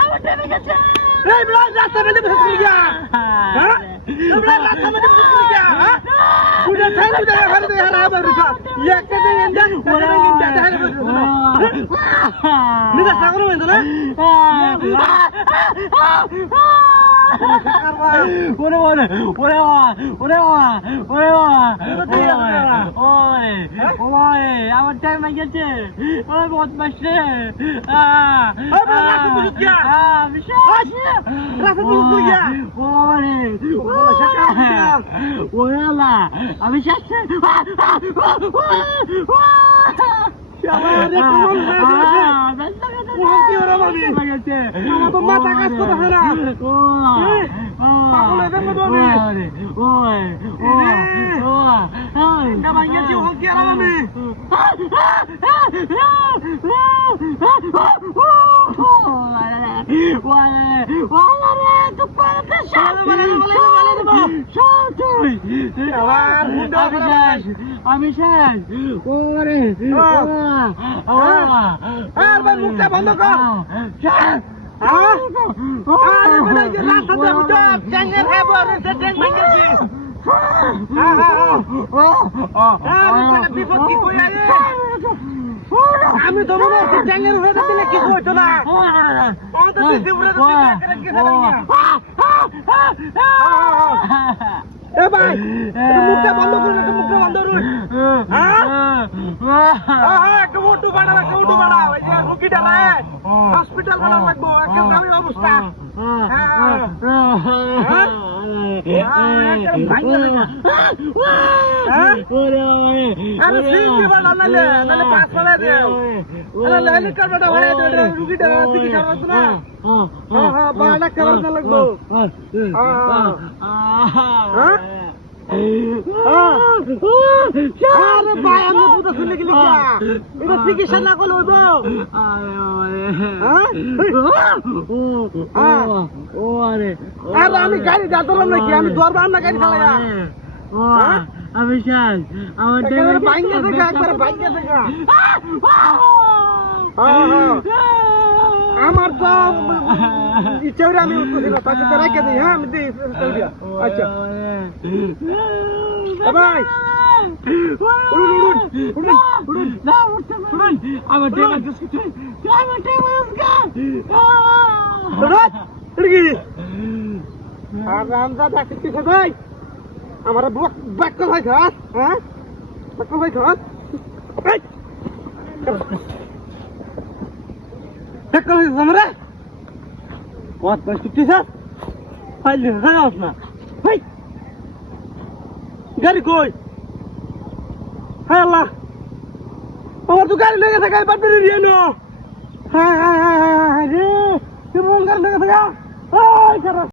আমার ট্রেনে গেছে এই বড় রাস্তা মধ্যে বসে গেল হ্যাঁ তোমরা রাস্তা মধ্যে বসে গেল হ্যাঁ পুরো ছাই পুরো হারে দে হারা আবার রুকা একটা দিন এন্ডা ওরা ইন্ডা হারে বসে নিদা সাগর মে না ওরে ওরে ওরে ওরে ওরে ওরে ওরে আমার টাইম গেছে ওরে বহুত মাসে আমি শেষ আমি শেষ ওরে মুখটা বন্ধ কর আমি তো মনে হচ্ছে ট্যাঙ্গের উপরে দিলে কি হইতো না এ ভাই মুখটা বন্ধ করুন একটা মুখটা বন্ধ করুন একটা উঠু বাড়া ওই যে রুগীটা হসপিটাল বানা লাগবো একটা গ্রামীণ অবস্থা হেলিকপ্টারটা ভাড়া দেবে রুগীটা চিকিৎসা করতো না বাড়া করার লাগবো চিকিৎসা না করলে আমি গাড়ি যাতাম নাকি আমি দরবার না গাড়ি চালাই আমি শেষ আমার ভাঙ্গে থেকে একবারে ভাঙ্গে থেকে আমার তো ইচ্ছা হলে আমি উঠতেছি না তাকে তো রেখে দিই হ্যাঁ আমি দিই আচ্ছা ভাই আমার বাক্য ভাই ঘাস হ্যাঁ বাক্য ভাই ঘাস আমরা কত কষ্ট ফাইল না গাড়ি কই হ্যাঁ আল্লাহ আমার তো গাড়ি লেগে থাকে বাড়ি দিয়ে নো হ্যাঁ রে কেমন গাড়ি লেগে থাকা